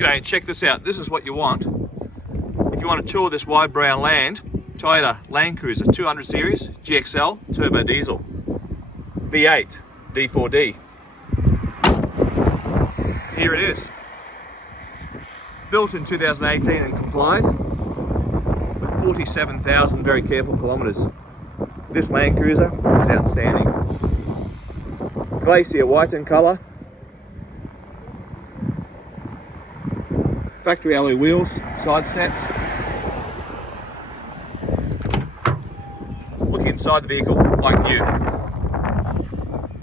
G'day, and check this out. This is what you want if you want to tour this wide brown land. Toyota Landcruiser 200 series GXL turbo diesel V8 D4D. Here it is. Built in 2018 and complied with 47,000 very careful kilometres. This Landcruiser is outstanding. Glacier white in colour. Factory alloy wheels, side steps. Look inside the vehicle like new.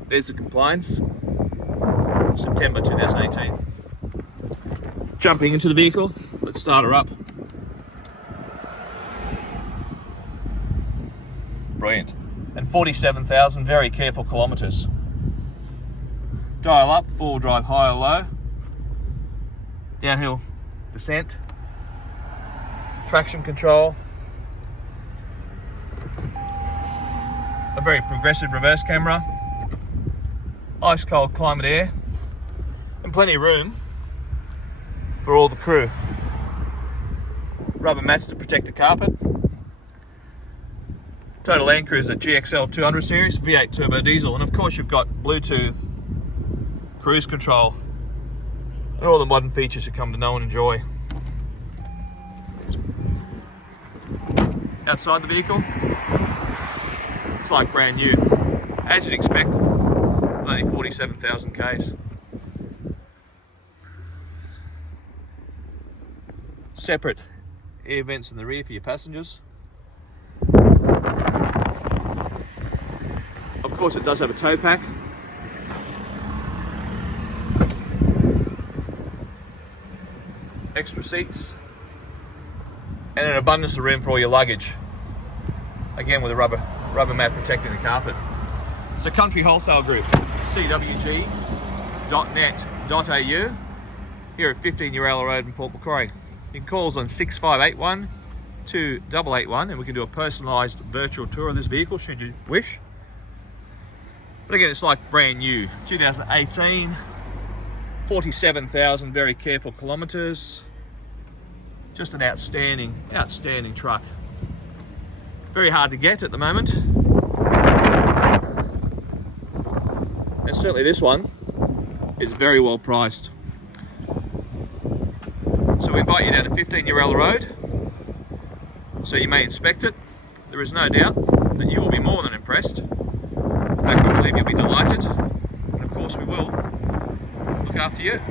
There's the compliance, September 2018. Jumping into the vehicle, let's start her up. Brilliant. And 47,000 very careful kilometres. Dial up, four-wheel drive high or low. Downhill descent, traction control, a very progressive reverse camera, ice cold climate air, and plenty of room for all the crew. Rubber mats to protect the carpet. Toyota Landcruiser GXL 200 series V8 turbo diesel, and of course you've got Bluetooth, cruise control, and all the modern features you come to know and enjoy. Outside the vehicle, it's like brand new, as you'd expect, with only 47,000 Ks. Separate air vents in the rear for your passengers. Of course it does have a tow pack. Extra seats, and an abundance of room for all your luggage. Again with a rubber mat protecting the carpet. So Country Wholesale Group, cwg.net.au, here at 15 Uralla Road in Port Macquarie. You can call us on 6581 2881 and we can do a personalised virtual tour of this vehicle should you wish. But again, it's like brand new, 2018, 47,000 very careful kilometres. Just an outstanding truck. Very hard to get at the moment. And certainly this one is very well priced. So we invite you down to 15 Uralla Road so you may inspect it. There is no doubt that you will be more than impressed. In fact, I believe you'll be delighted. And of course we will look after you.